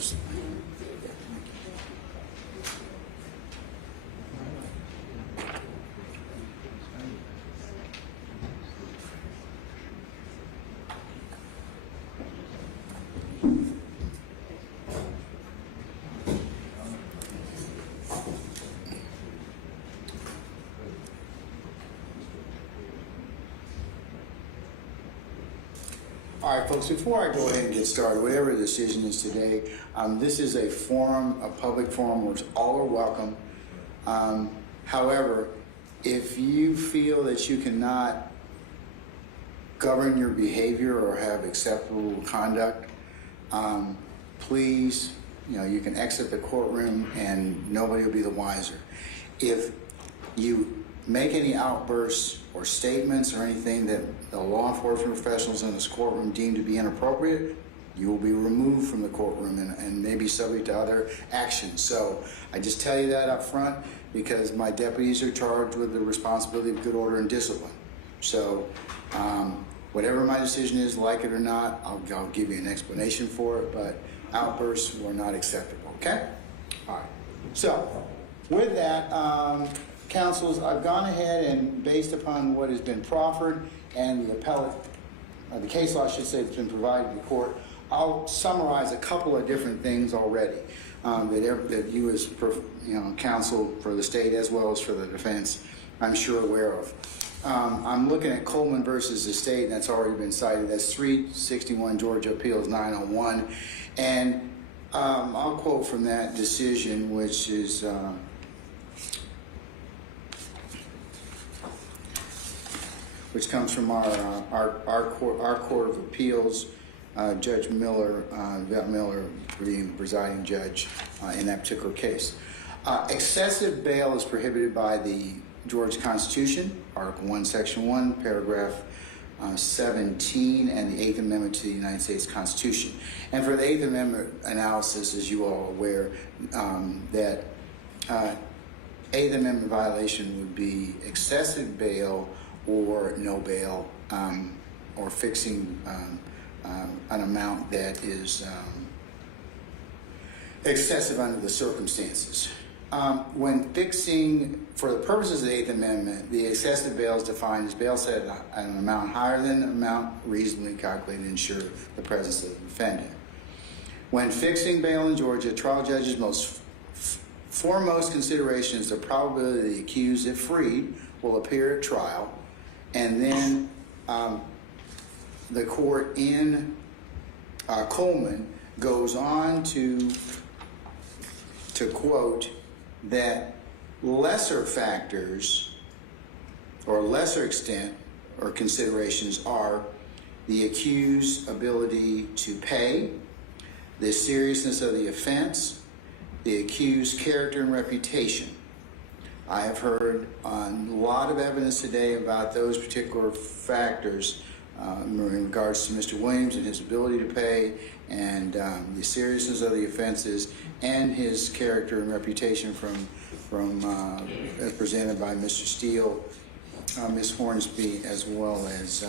first. All right, folks, before I go ahead and get started, whatever the decision is today, this is a forum, a public forum, which all are welcome. However, if you feel that you cannot govern your behavior or have acceptable conduct, please, you can exit the courtroom and nobody will be the wiser. If you make any outbursts or statements or anything that the law enforcement professionals in this courtroom deem to be inappropriate, you will be removed from the courtroom and may be subject to other actions. So I just tell you that up front because my deputies are charged with the responsibility of good order and discipline. So whatever my decision is, like it or not, I'll give you an explanation for it, but outbursts are not acceptable, okay? All right, so with that, counsels, I've gone ahead and based upon what has been proffered and the appellate, the case law, I should say, that's been provided to the court, I'll summarize a couple of different things already that you as counsel for the state as well as for the defense, I'm sure aware of. I'm looking at Coleman versus the state, and that's already been cited. That's 361 Georgia Appeals 901, and I'll quote from that decision, which is. Which comes from our court of appeals, Judge Miller, Miller being the presiding judge in that particular case. Excessive bail is prohibited by the Georgia Constitution, Article 1, Section 1, Paragraph 17, and the 8th Amendment to the United States Constitution. And for the 8th Amendment analysis, as you all are aware, that 8th Amendment violation would be excessive bail or no bail, or fixing an amount that is excessive under the circumstances. When fixing, for the purposes of the 8th Amendment, the excessive bail is defined as bail set at an amount higher than the amount reasonably calculated to ensure the presence of the defendant. When fixing bail in Georgia, trial judge's foremost consideration is the probability the accused, if freed, will appear at trial. And then the court in Coleman goes on to quote that lesser factors or lesser extent or considerations are the accused's ability to pay, the seriousness of the offense, the accused's character and reputation. I have heard a lot of evidence today about those particular factors in regards to Mr. Williams and his ability to pay and the seriousness of the offenses and his character and reputation as presented by Mr. Steele, Ms. Hornsby, as well as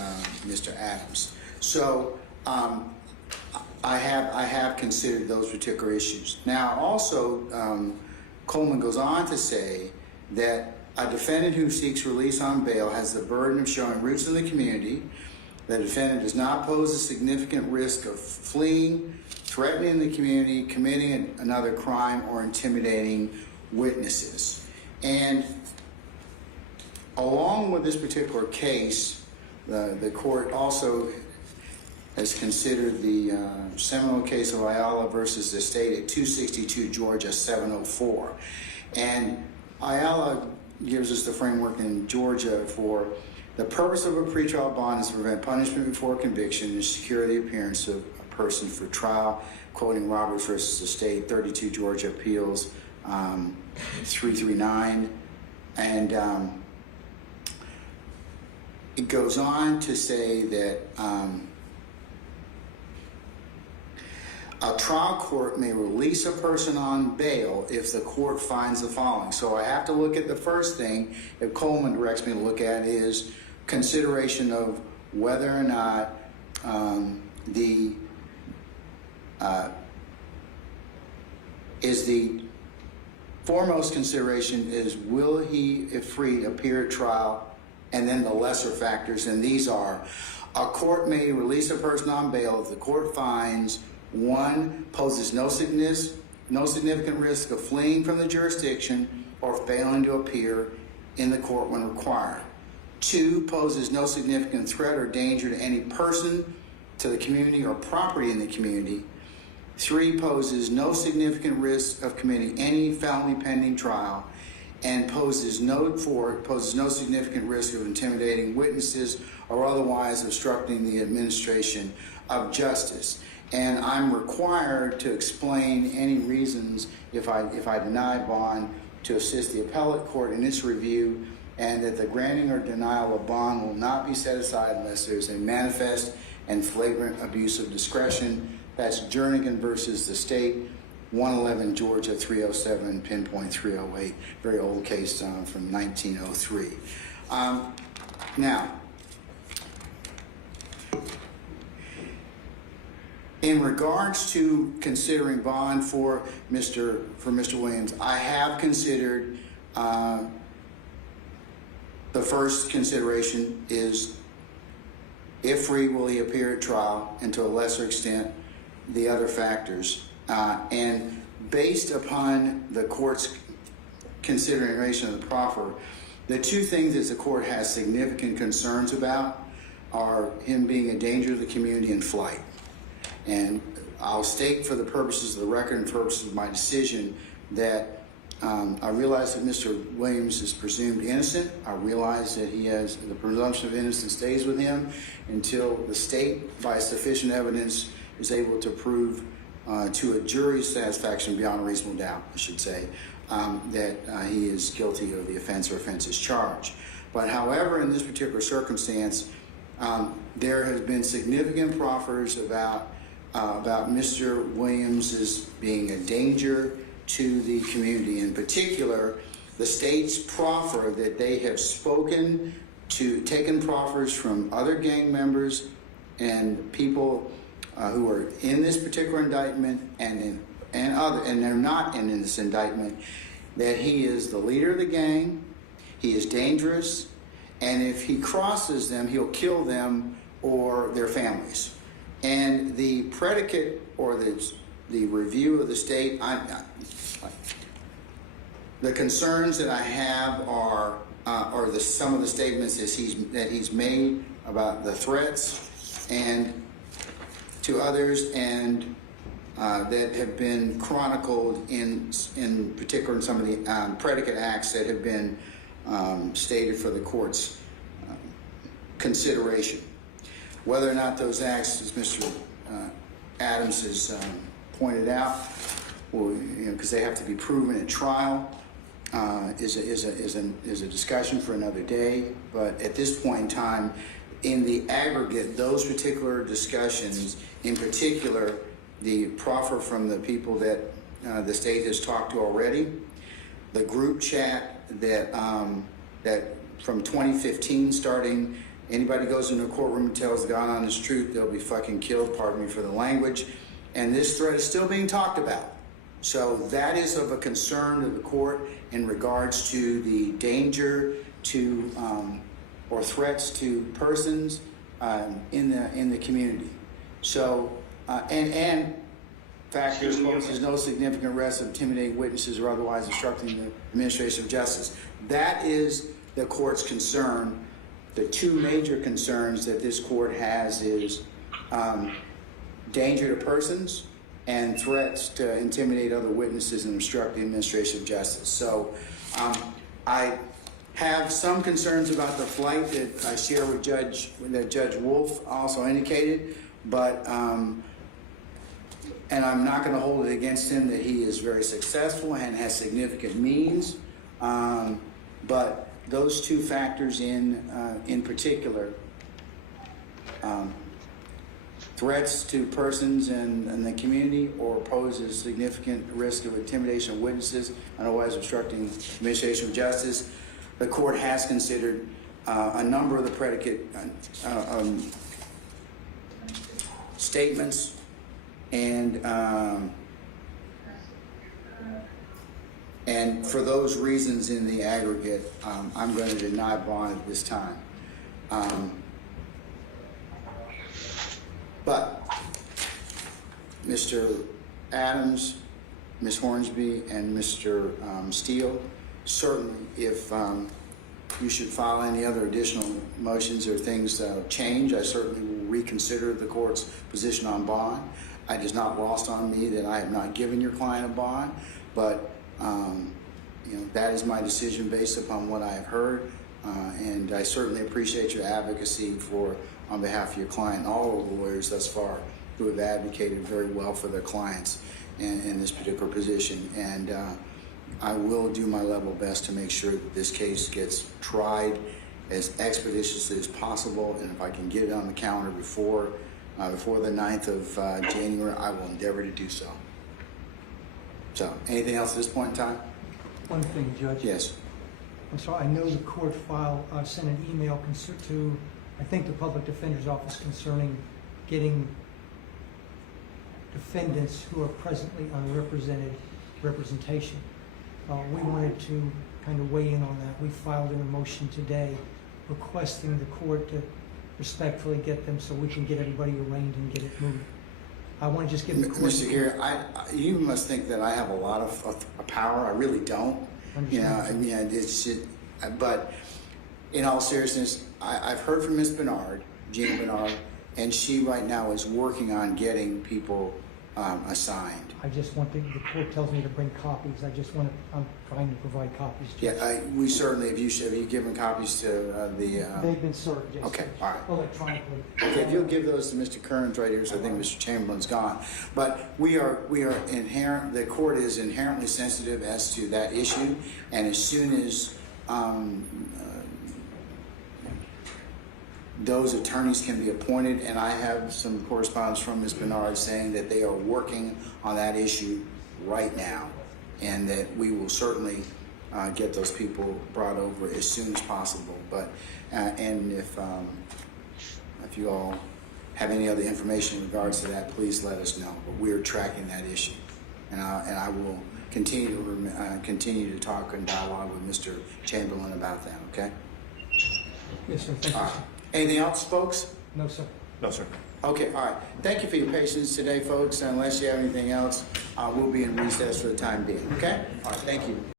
Mr. Adams. So I have considered those particular issues. Now also Coleman goes on to say that a defendant who seeks release on bail has the burden of showing roots in the community. The defendant does not pose a significant risk of fleeing, threatening the community, committing another crime, or intimidating witnesses. And along with this particular case, the court also has considered the seminal case of Ayala versus the state at 262 Georgia 704. And Ayala gives us the framework in Georgia for the purpose of a pretrial bond is to prevent punishment before conviction and secure the appearance of a person for trial, quoting Roberts versus the state, 32 Georgia Appeals 339. And it goes on to say that a trial court may release a person on bail if the court finds the following. So I have to look at the first thing that Coleman directs me to look at is consideration of whether or not the is the foremost consideration is, will he, if free, appear at trial? And then the lesser factors, and these are: a court may release a person on bail if the court finds, 1, poses no significant risk of fleeing from the jurisdiction or failing to appear in the court when required; 2, poses no significant threat or danger to any person, to the community, or property in the community; 3, poses no significant risk of committing any felony pending trial; and poses no significant risk of intimidating witnesses or otherwise obstructing the administration of justice. And I'm required to explain any reasons if I deny bond to assist the appellate court in its review, and that the granting or denial of bond will not be set aside unless there's a manifest and flagrant abuse of discretion. That's Jernigan versus the state, 111 Georgia 307, pinpoint 308, very old case from 1903. Now, in regards to considering bond for Mr. Williams, I have considered the first consideration is, if free, will he appear at trial, and to a lesser extent, the other factors. And based upon the court's consideration of the proffer, the two things that the court has significant concerns about are him being a danger to the community and flight. And I'll state for the purposes of the record and purposes of my decision that I realize that Mr. Williams is presumed innocent. I realize that he has the presumption of innocence stays with him until the state, by sufficient evidence, is able to prove to a jury's satisfaction beyond a reasonable doubt, I should say, that he is guilty of the offense or offenses charged. But however, in this particular circumstance, there has been significant proffers about Mr. Williams' being a danger to the community. In particular, the state's proffer that they have taken proffers from other gang members and people who are in this particular indictment and they're not in this indictment, that he is the leader of the gang, he is dangerous, and if he crosses them, he'll kill them or their families. And the predicate or the review of the state, the concerns that I have are some of the statements that he's made about the threats and to others, and that have been chronicled in particular in some of the predicate acts that have been stated for the court's consideration. Whether or not those acts, as Mr. Adams has pointed out, because they have to be proven at trial, is a discussion for another day. But at this point in time, in the aggregate, those particular discussions, in particular, the proffer from the people that the state has talked to already, the group chat that from 2015 starting, anybody goes into a courtroom and tells God honest truth, they'll be fucking killed, pardon me for the language, and this threat is still being talked about. So that is of a concern to the court in regards to the danger to or threats to persons in the community. So and factors poses no significant risk of intimidating witnesses or otherwise obstructing the administration of justice. That is the court's concern. The two major concerns that this court has is danger to persons and threats to intimidate other witnesses and obstruct the administration of justice. So I have some concerns about the flight that I share with Judge Wolf also indicated, but and I'm not going to hold it against him that he is very successful and has significant means, but those two factors in particular, threats to persons in the community or poses significant risk of intimidation of witnesses and otherwise obstructing administration of justice, the court has considered a number of the predicate statements and And for those reasons in the aggregate, I'm going to deny bond at this time. But Mr. Adams, Ms. Hornsby, and Mr. Steele, certainly if you should file any other additional motions or things change, I certainly will reconsider the court's position on bond. It is not lost on me that I have not given your client a bond, but you know, that is my decision based upon what I have heard, and I certainly appreciate your advocacy on behalf of your client and all of the lawyers thus far who have advocated very well for their clients in this particular position. And I will do my level best to make sure that this case gets tried as expeditiously as possible, and if I can get it on the calendar before the 9th of January, I will endeavor to do so. So, anything else at this point in time? One thing, Judge. Yes. I'm sorry, I know the court sent an email to, I think, the Public Defender's Office concerning getting defendants who are presently unrepresented representation. We wanted to kind of weigh in on that. We filed a motion today requesting the court to respectfully get them so we can get everybody arraigned and get it moved. I want to just give the court... Mr. Gere, you must think that I have a lot of power. I really don't. You know, I mean, it's just, but in all seriousness, I've heard from Ms. Bernard, Jean Bernard, and she right now is working on getting people assigned. I just want the court tells me to bring copies. I'm trying to provide copies. Yeah, we certainly, have you given copies to the... They've been served, yes. Okay, all right. Electronically. Okay, if you'll give those to Mr. Kearns right here, so I think Mr. Chamberlain's gone. But we are the court is inherently sensitive as to that issue, and as soon as those attorneys can be appointed, and I have some correspondence from Ms. Bernard saying that they are working on that issue right now, and that we will certainly get those people brought over as soon as possible. But and if you all have any other information in regards to that, please let us know. But we are tracking that issue, and I will continue to talk and dialogue with Mr. Chamberlain about that. Okay. Yes, sir. Thank you, sir. Anything else, folks? No, sir. No, sir. Okay, all right. Thank you for your patience today, folks. Unless you have anything else, we'll be in recess for the time being, okay? All right, thank you.